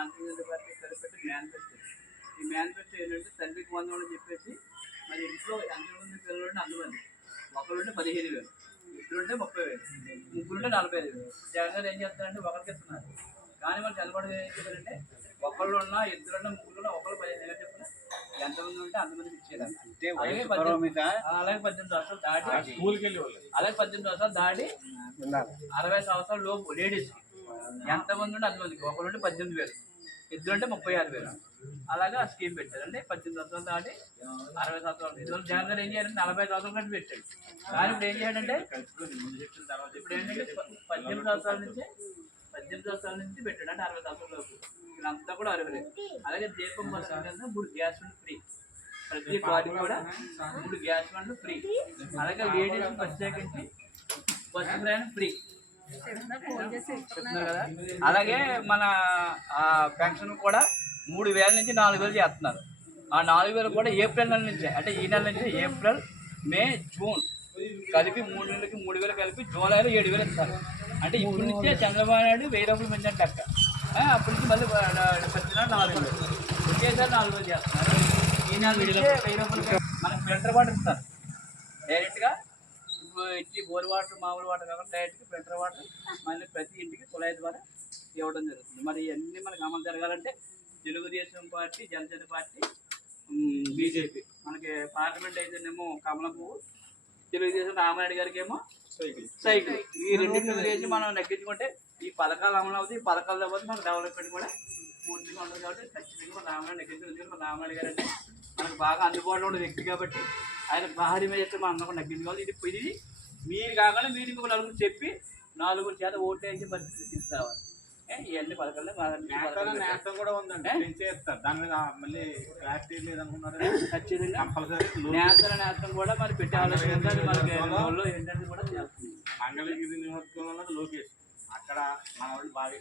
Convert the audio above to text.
ప్రాంతీయ party కలిపెట్టి manifesto. ఈ manifesto ఏంటంటే తల్లికి 100 అని చెప్పేసి మరి ఇంట్లో ఎంతమంది పిల్లలు ఉంటే అంతమంది, ఒకరుంటే 15,000, ఇద్దరుంటే 30,000, ముగ్గురుంటే 45,000. జగన్ గారు ఏం చేస్తారంటే ఒకరికి ఇస్తున్నారు. కానీ మన చంద్రబాబు గారు ఏం చేశారంటే ఒకళ్ళు ఉన్నా, ఇద్దరున్నా, ముగ్గురున్నా, ఒకళ్ళు 15,000 చెప్పిన ఎంతమంది ఉంటే అంతమందికి ఇచ్చేయాలి. అలాగే 18 సంవత్సరాలు దాటి అలాగే 18 సంవత్సరాలు దాటి 60 సంవత్సరాల లోపు లేడీస్కి ఎంతమంది ఉంటే అంతమందికి, ఒకరుంటే 18,000, ఇద్దరుంటే 36,000. అలాగా స్కీమ్ పెట్టారు. అంటే 18 సంవత్సరాలు దాటి 60 సంవత్సరాలు. ఇదివరకు జగన్ గారు ఏం చేయాలంటే 40 సంవత్సరాలు కంటే పెట్టాడు. కానీ ఇప్పుడు ఏం చేయాలంటే ఇప్పుడు ఏంటంటే 18 సంవత్సరాల నుంచి పెట్టాడు. అంటే 60 సంవత్సరాల లోపు వీళ్ళంతా కూడా 60. అలాగే దీపం పథకం కింద 3 గ్యాస్ బండ్లు ఫ్రీ, ప్రతి బాడీ కూడా 3 గ్యాస్ బండ్లు ఫ్రీ. అలాగే లేడీస్ ప్రత్యేకించి బస్సు ప్రయాణం ఫ్రీ చెప్తున్నారు కదా. అలాగే మన పెన్షన్ కూడా 3,000 నుంచి 4,000 చేస్తున్నారు. ఆ 4,000 కూడా ఏప్రిల్ నెల నుంచే, అంటే ఈ నెల నుంచి ఏప్రిల్, మే, జూన్ కలిపి 3 నెలలకి 3,000 కలిపి జూలైలో 7,000 ఇస్తారు. అంటే ఇప్పటి నుంచే చంద్రబాబు నాయుడు 1,000 రూపాయలు పెంచినట్టు లెక్క. అప్పటి నుంచి మళ్ళీ 10 నెలలు 4,000 ఒకేసారి 4,000 చేస్తున్నారు. ఈ నెల నుంచే 1,000 రూపాయలు మనకి ఫిల్టర్ వాటర్ ఇస్తారు డైరెక్ట్గా. ఇప్పుడు ఇంటికి బోర్ వాటర్, మామూలు వాటర్ కాకుండా డైరెక్ట్గా ఫిల్టర్ వాటర్ మళ్ళీ ప్రతి ఇంటికి కుళాయి ద్వారా ఇవ్వడం జరుగుతుంది. మరి ఇవన్నీ మనకి అమలు జరగాలంటే Telugu Desam party, Janasena party, BJP, మనకి పార్లమెంట్ అయితేనేమో కమలం పువ్వు, తెలుగుదేశం రామారెడ్డి గారికి ఏమో సైకిల్. ఈ రెండింటిని వేసి మనం నెగ్గించుకుంటే ఈ పథకాలు అమలు అవుతాయి. ఈ పథకాలతో పాటు మనకు డెవలప్మెంట్ కూడా పూర్తిగా ఉంటుంది. కాబట్టి ఖచ్చితంగా మన రామారెడ్డి నెగ్గించుకుంటే, మన రామారెడ్డి గారు అంటే మనకు బాగా అందుబాటులో ఉన్న వ్యక్తి కాబట్టి ఆయన భారీ మీద చెప్తే మనం అందరం నెగ్గించుకోవాలి. ఇది మీరు కాకుండా మీరు ఇంకొక నలుగురు చెప్పి 4 చేత ఓట్లు వేసి పరిస్థితి తీసుకురావాలి. ఇవన్నీ పథకాలు నేస్తం కూడా ఉందండి, దాని మీద మళ్ళీ క్లారిటీ లేదనుకున్నారు. ఖచ్చితంగా నేస్తం కూడా మరి పెట్టే ఆలోచన మనకి ఏంటంటే కూడా చేస్తుంది. మంగళగిరి నియోజకవర్గంలో లోకేష్, అక్కడ మన వాళ్ళు బాగా